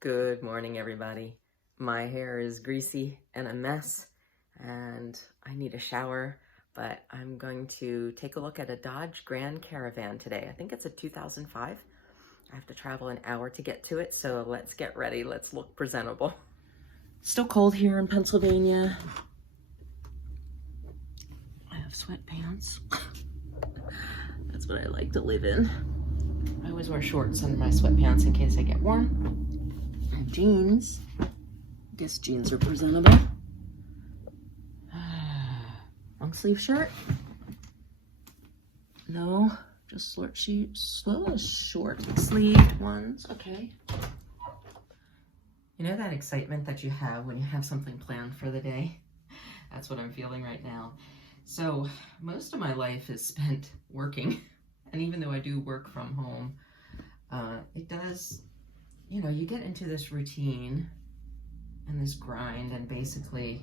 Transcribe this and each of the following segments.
Good morning, everybody. My hair is greasy and a mess, and I need a shower, but I'm going to take a look at a Dodge Grand Caravan today. I think it's a 2005. I have to travel an hour to get to it, so let's get ready. Let's look presentable. Still cold here in Pennsylvania. I have sweatpants. That's what I like to live in. I always wear shorts under my sweatpants in case I get warm. And jeans. Guess jeans are presentable. Long sleeve shirt. No, just short sleeved ones. Okay. You know that excitement that you have when you have something planned for the day? That's what I'm feeling right now. So most of my life is spent working. And even though I do work from home, it does, you know, you get into this routine and this grind, and basically,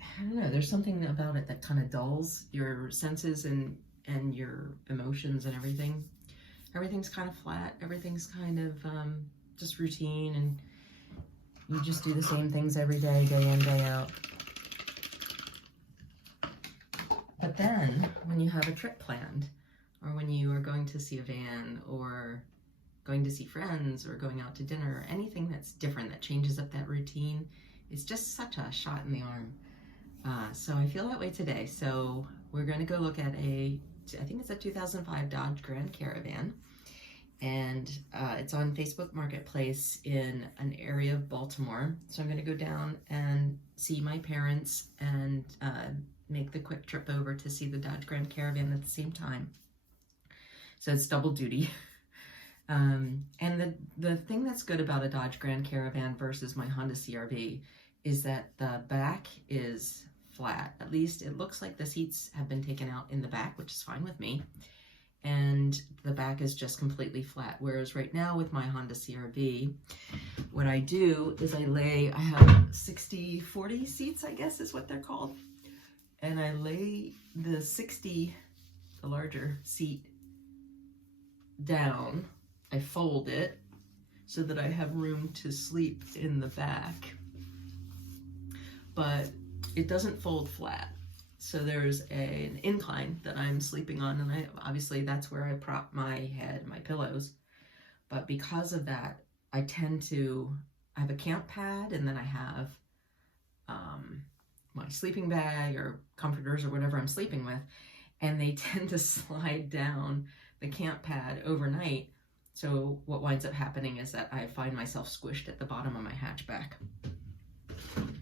I don't know, there's something about it that kind of dulls your senses and your emotions and everything. Everything's kind of flat. Everything's kind of just routine, and you just do the same things every day, day in, day out. But then when you have a trip planned, or when you are going to see a van, or going to see friends, or going out to dinner, or anything that's different that changes up that routine, it's just such a shot in the arm. So I feel that way today. So we're going to go look at I think it's a 2005 Dodge Grand Caravan, and it's on Facebook Marketplace in an area of Baltimore. So I'm going to go down and see my parents and make the quick trip over to see the Dodge Grand Caravan at the same time. So it's double duty. And the thing that's good about a Dodge Grand Caravan versus my Honda CR-V is that the back is flat. At least it looks like the seats have been taken out in the back, which is fine with me. And the back is just completely flat. Whereas right now with my Honda CR-V, what I do is I have 60-40 seats, I guess is what they're called. And I lay the 60, the larger seat, down. I fold it so that I have room to sleep in the back, but it doesn't fold flat. So there's an incline that I'm sleeping on, and obviously that's where I prop my head, my pillows. But because of that, I have a camp pad, and then I have my sleeping bag or comforters or whatever I'm sleeping with, and they tend to slide down the camp pad overnight. So what winds up happening is that I find myself squished at the bottom of my hatchback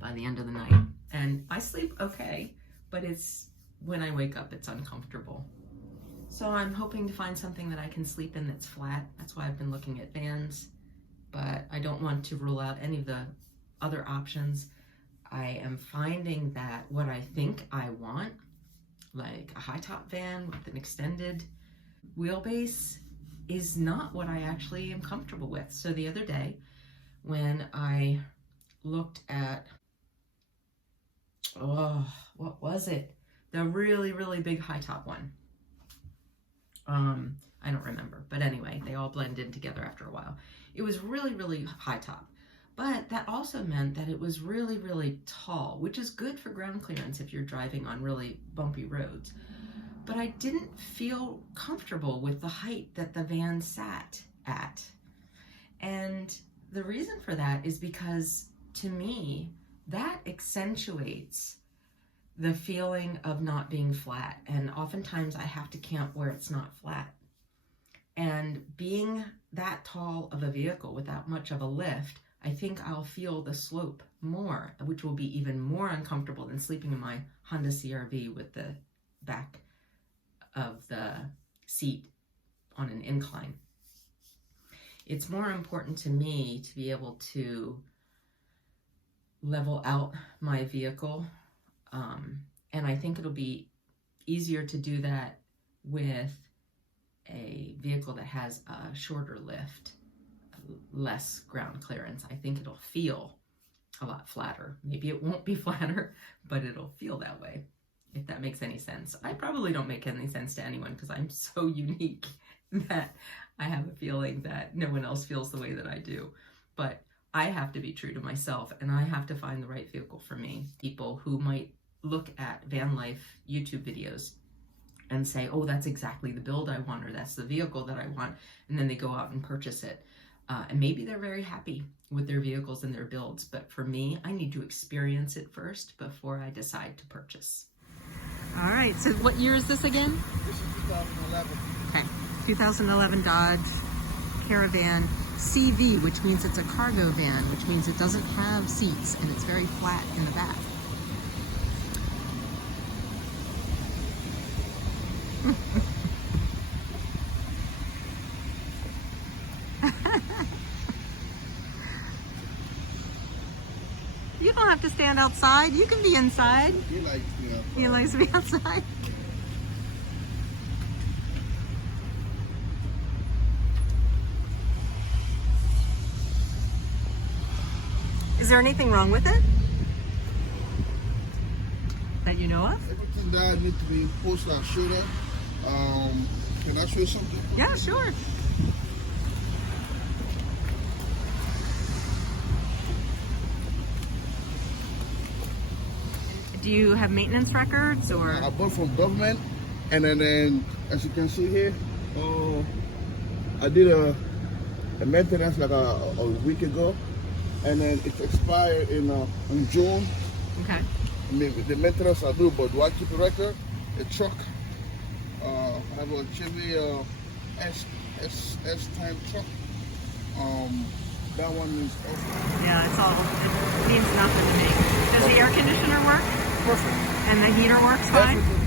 by the end of the night. And I sleep okay, but when I wake up, it's uncomfortable. So I'm hoping to find something that I can sleep in that's flat. That's why I've been looking at vans, but I don't want to rule out any of the other options. I am finding that what I think I want, like a high top van with an extended wheelbase, is not what I actually am comfortable with. So the other day when I looked at, what was it? The really, really big high top one. I don't remember, but anyway, they all blend in together after a while. It was really, really high top, but that also meant that it was really, really tall, which is good for ground clearance if you're driving on really bumpy roads. But I didn't feel comfortable with the height that the van sat at. And the reason for that is because, to me, that accentuates the feeling of not being flat. And oftentimes I have to camp where it's not flat. And being that tall of a vehicle with that much of a lift, I think I'll feel the slope more, which will be even more uncomfortable than sleeping in my Honda CR-V with the back of the seat on an incline. It's more important to me to be able to level out my vehicle, and I think it'll be easier to do that with a vehicle that has a shorter lift, less ground clearance. I think it'll feel a lot flatter. Maybe it won't be flatter, but it'll feel that way, if that makes any sense. I probably don't make any sense to anyone because I'm so unique that I have a feeling that no one else feels the way that I do. But I have to be true to myself, and I have to find the right vehicle for me. People who might look at van life YouTube videos and say, oh, that's exactly the build I want, or that's the vehicle that I want, and then they go out and purchase it. And maybe they're very happy with their vehicles and their builds, but for me, I need to experience it first before I decide to purchase. All right, so what year is this again? This is 2011. Okay, 2011 Dodge Caravan CV, which means it's a cargo van, which means it doesn't have seats and it's very flat in the back. You don't have to stand outside. You can be inside. He likes me outside. He likes to be outside. Is there anything wrong with it that you know of? Everything that needs to be posted and showed up. Can I show you something? Yeah, sure. Do you have maintenance records or? I bought from government, and then as you can see here, I did a maintenance like a week ago, and then it expired in June. Okay. I mean, the maintenance I do, but do I keep a record? A truck, I have a Chevy S time truck. That one is open. Yeah, it means nothing to me. Does the air conditioner work? Perfect. And the heater works fine? Everything